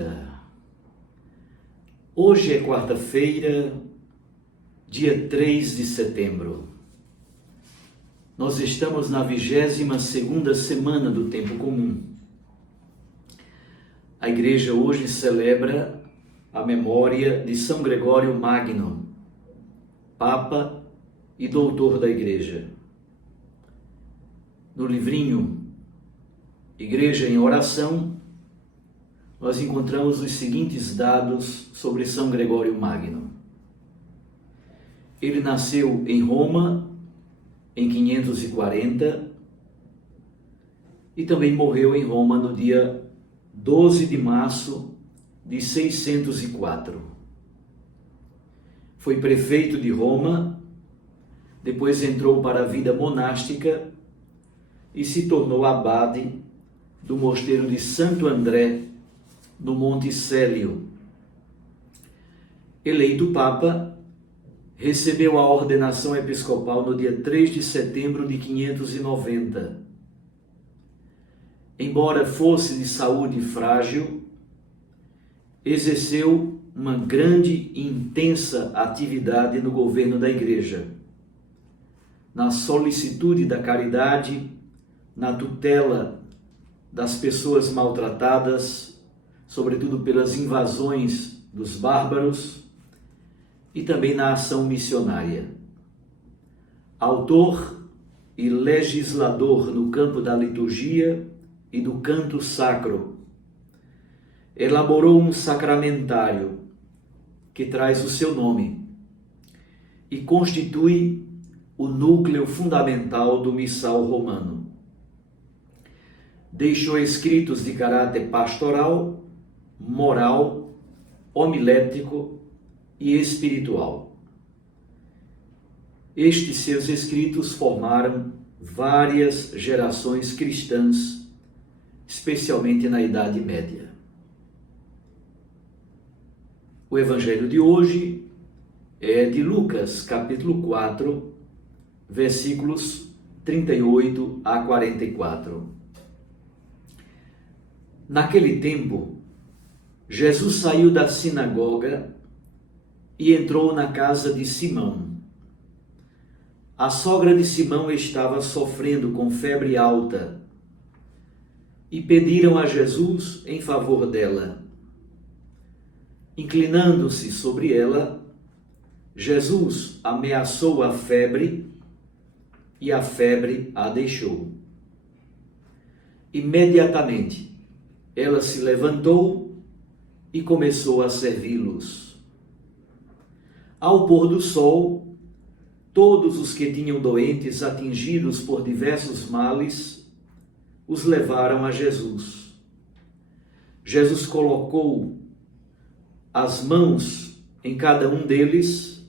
dia. Hoje é quarta-feira, dia 3 de setembro. Nós estamos na 22ª semana do Tempo Comum. A igreja hoje celebra a memória de São Gregório Magno, Papa e Doutor da Igreja. No livrinho Igreja em Oração, nós encontramos os seguintes dados sobre São Gregório Magno. Ele nasceu em Roma em 540 e também morreu em Roma no dia 12 de março de 604. Foi prefeito de Roma, depois entrou para a vida monástica e se tornou abade do mosteiro de Santo André, no Monte Célio. Eleito Papa, recebeu a ordenação episcopal no dia 3 de setembro de 590. Embora fosse de saúde frágil, exerceu uma grande e intensa atividade no governo da Igreja, na solicitude da caridade, na tutela das pessoas maltratadas, sobretudo pelas invasões dos bárbaros, e também na ação missionária. Autor e legislador no campo da liturgia e do canto sacro, elaborou um sacramentário que traz o seu nome e constitui o núcleo fundamental do missal romano. Deixou escritos de caráter pastoral, moral, homilético e espiritual. Estes seus escritos formaram várias gerações cristãs, especialmente na Idade Média. O evangelho de hoje é de Lucas, capítulo 4, versículos 38 a 44. Naquele tempo, Jesus saiu da sinagoga e entrou na casa de Simão. A sogra de Simão estava sofrendo com febre alta e pediram a Jesus em favor dela. Inclinando-se sobre ela, Jesus ameaçou a febre e a febre a deixou. Imediatamente, ela se levantou e começou a servi-los. Ao pôr do sol, todos os que tinham doentes atingidos por diversos males, os levaram a Jesus. Jesus colocou as mãos em cada um deles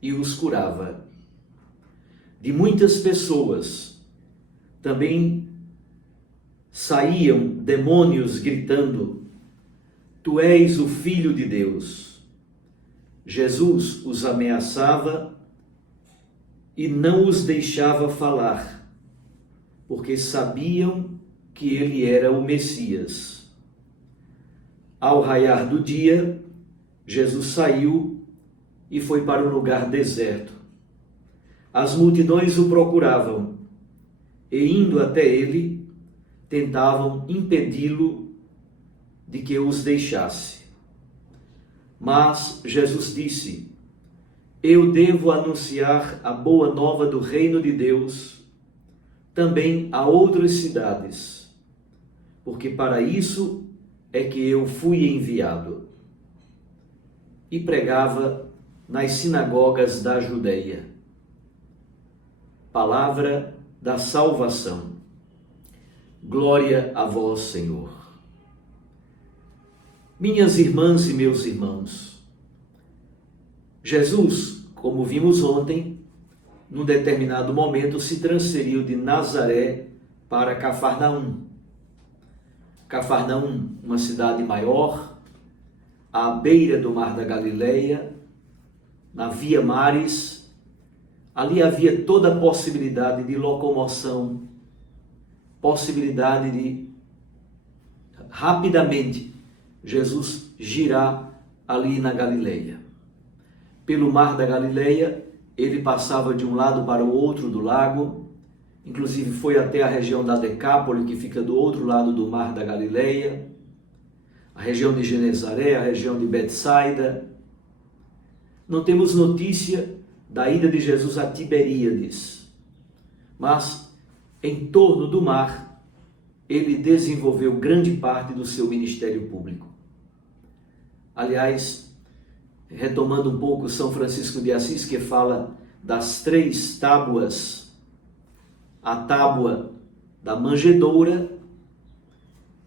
e os curava. De muitas pessoas também saíam demônios gritando: Tu és o Filho de Deus. Jesus os ameaçava e não os deixava falar, porque sabiam que ele era o Messias. Ao raiar do dia, Jesus saiu e foi para um lugar deserto. As multidões o procuravam e, indo até ele, tentavam impedi-lo de que os deixasse. Mas Jesus disse: Eu devo anunciar a boa nova do reino de Deus também a outras cidades, porque para isso é que eu fui enviado. E pregava nas sinagogas da Judeia. Palavra da salvação. Glória a vós, Senhor. Minhas irmãs e meus irmãos, Jesus, como vimos ontem, num determinado momento se transferiu de Nazaré para Cafarnaum. Cafarnaum, uma cidade maior, à beira do Mar da Galileia, na Via Maris. Ali havia toda a possibilidade de locomoção, possibilidade de rapidamente Jesus girar ali na Galileia. Pelo mar da Galileia, ele passava de um lado para o outro do lago, inclusive foi até a região da Decápole, que fica do outro lado do mar da Galileia, a região de Genezaré, a região de Betsaida. Não temos notícia da ida de Jesus a Tiberíades, mas em torno do mar, ele desenvolveu grande parte do seu ministério público. Aliás, retomando um pouco São Francisco de Assis, que fala das 3 tábuas, a tábua da manjedoura,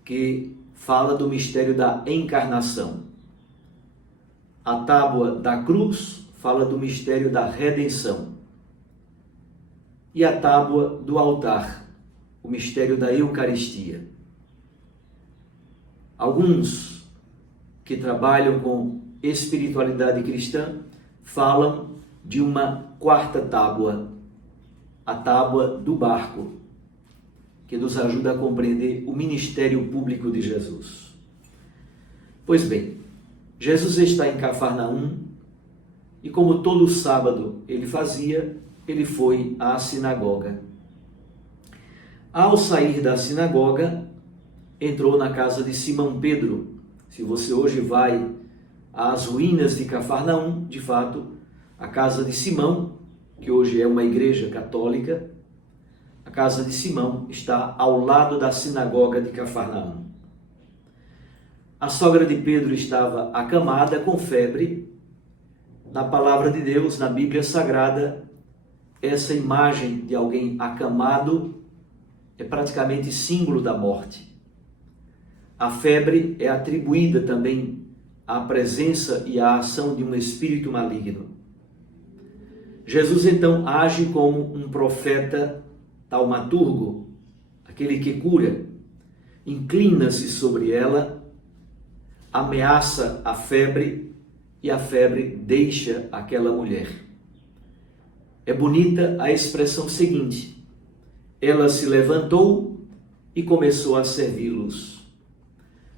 que fala do mistério da encarnação. A tábua da cruz fala do mistério da redenção. E a tábua do altar, o mistério da Eucaristia. Alguns que trabalham com espiritualidade cristã falam de uma 4ª tábua, a tábua do barco, que nos ajuda a compreender o ministério público de Jesus. Pois bem, Jesus está em Cafarnaum e, como todo sábado ele fazia, ele foi à sinagoga. Ao sair da sinagoga, entrou na casa de Simão Pedro. Se você hoje vai às ruínas de Cafarnaum, de fato, a casa de Simão, que hoje é uma igreja católica, a casa de Simão está ao lado da sinagoga de Cafarnaum. A sogra de Pedro estava acamada com febre. Na palavra de Deus, na Bíblia Sagrada, essa imagem de alguém acamado é praticamente símbolo da morte. A febre é atribuída também à presença e à ação de um espírito maligno. Jesus então age como um profeta taumaturgo, aquele que cura, inclina-se sobre ela, ameaça a febre e a febre deixa aquela mulher. É bonita a expressão seguinte: ela se levantou e começou a servi-los.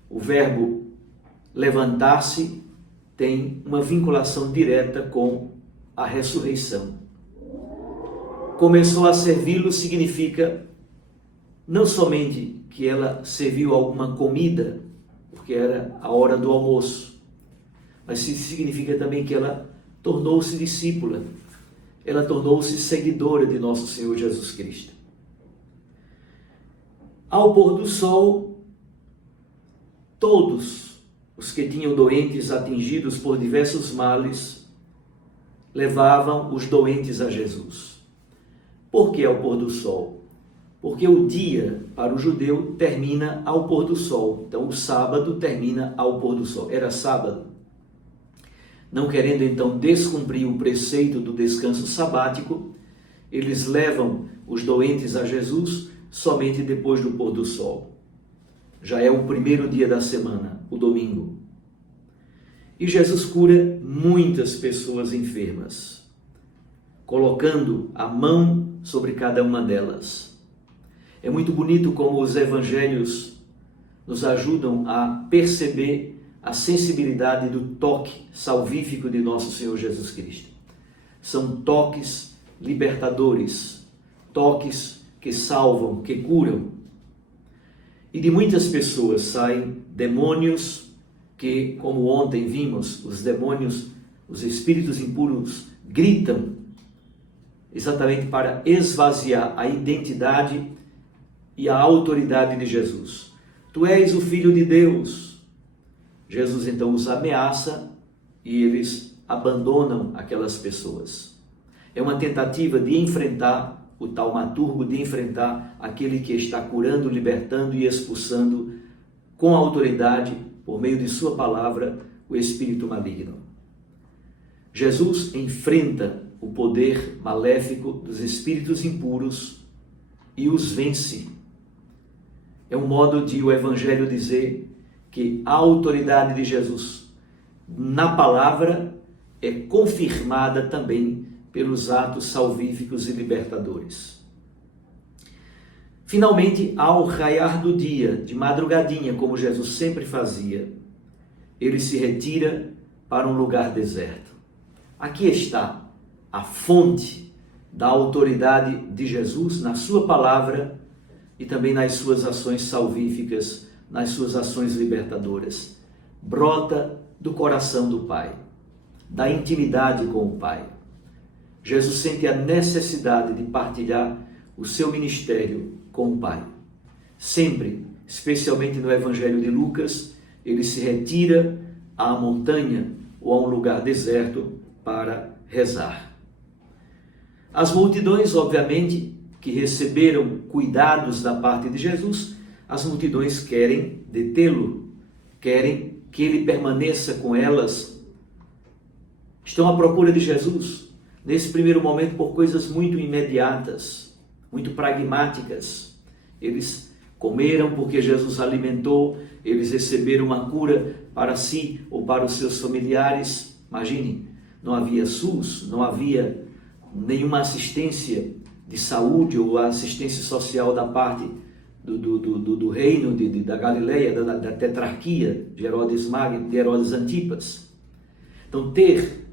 O verbo levantar-se tem uma vinculação direta com a ressurreição. Começou a servi-los significa não somente que ela serviu alguma comida, porque era a hora do almoço, mas significa também que ela tornou-se discípula, ela tornou-se seguidora de nosso Senhor Jesus Cristo. Ao pôr do sol, todos os que tinham doentes atingidos por diversos males levavam os doentes a Jesus. Por que ao pôr do sol? Porque o dia para o judeu termina ao pôr do sol. Então o sábado termina ao pôr do sol. Era sábado. Não querendo então descumprir o preceito do descanso sabático, eles levam os doentes a Jesus somente depois do pôr do sol. Já é o primeiro dia da semana, o domingo. E Jesus cura muitas pessoas enfermas, colocando a mão sobre cada uma delas. É muito bonito como os evangelhos nos ajudam a perceber a sensibilidade do toque salvífico de nosso Senhor Jesus Cristo. São toques libertadores, toques que salvam, que curam. E de muitas pessoas saem demônios que, como ontem vimos, os demônios, os espíritos impuros gritam exatamente para esvaziar a identidade e a autoridade de Jesus. Tu és o Filho de Deus. Jesus então os ameaça e eles abandonam aquelas pessoas. É uma tentativa de enfrentar o taumaturgo, de enfrentar aquele que está curando, libertando e expulsando com autoridade, por meio de sua palavra, o espírito maligno. Jesus enfrenta o poder maléfico dos espíritos impuros e os vence. É um modo de o Evangelho dizer que a autoridade de Jesus na palavra é confirmada também pelos atos salvíficos e libertadores. Finalmente, ao raiar do dia, de madrugadinha, como Jesus sempre fazia, ele se retira para um lugar deserto. Aqui está a fonte da autoridade de Jesus na sua palavra e também nas suas ações salvíficas, nas suas ações libertadoras. Brota do coração do Pai, da intimidade com o Pai. Jesus sente a necessidade de partilhar o seu ministério com o Pai. Sempre, especialmente no Evangelho de Lucas, ele se retira à montanha ou a um lugar deserto para rezar. As multidões, obviamente, que receberam cuidados da parte de Jesus, as multidões querem detê-lo, querem que ele permaneça com elas. Estão à procura de Jesus, nesse primeiro momento, por coisas muito imediatas, muito pragmáticas. Eles comeram porque Jesus alimentou, eles receberam uma cura para si ou para os seus familiares. Imagine, não havia SUS, não havia nenhuma assistência de saúde ou assistência social da parte do reino da Galileia, da tetrarquia de Herodes Magno, de Herodes Antipas. Então, ter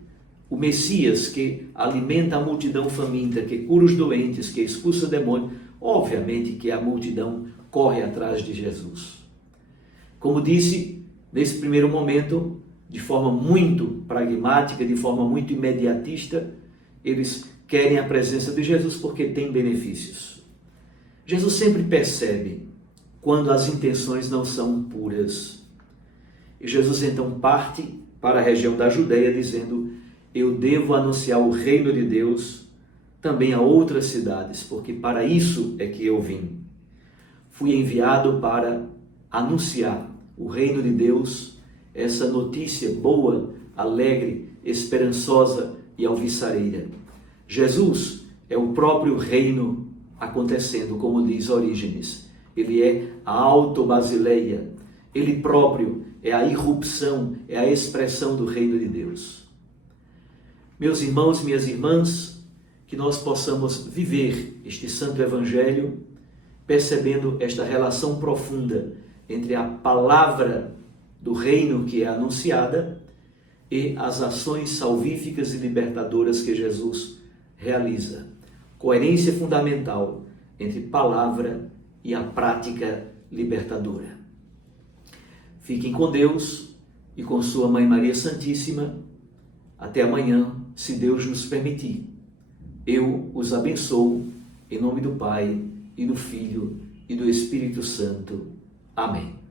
o Messias que alimenta a multidão faminta, que cura os doentes, que expulsa demônios, obviamente que a multidão corre atrás de Jesus. Como disse, nesse primeiro momento, de forma muito pragmática, de forma muito imediatista, eles querem a presença de Jesus porque tem benefícios. Jesus sempre percebe quando as intenções não são puras. E Jesus então parte para a região da Judeia dizendo: eu devo anunciar o reino de Deus também a outras cidades, porque para isso é que eu vim. Fui enviado para anunciar o reino de Deus, essa notícia boa, alegre, esperançosa e alvissareira. Jesus é o próprio reino acontecendo, como diz Orígenes. Ele é a autobasileia. Ele próprio é a irrupção, é a expressão do reino de Deus. Meus irmãos, minhas irmãs, que nós possamos viver este santo evangelho percebendo esta relação profunda entre a palavra do reino que é anunciada e as ações salvíficas e libertadoras que Jesus realiza. Coerência fundamental entre palavra e a prática libertadora. Fiquem com Deus e com sua Mãe Maria Santíssima. Até amanhã, se Deus nos permitir. Eu os abençoo em nome do Pai, e do Filho, e do Espírito Santo. Amém.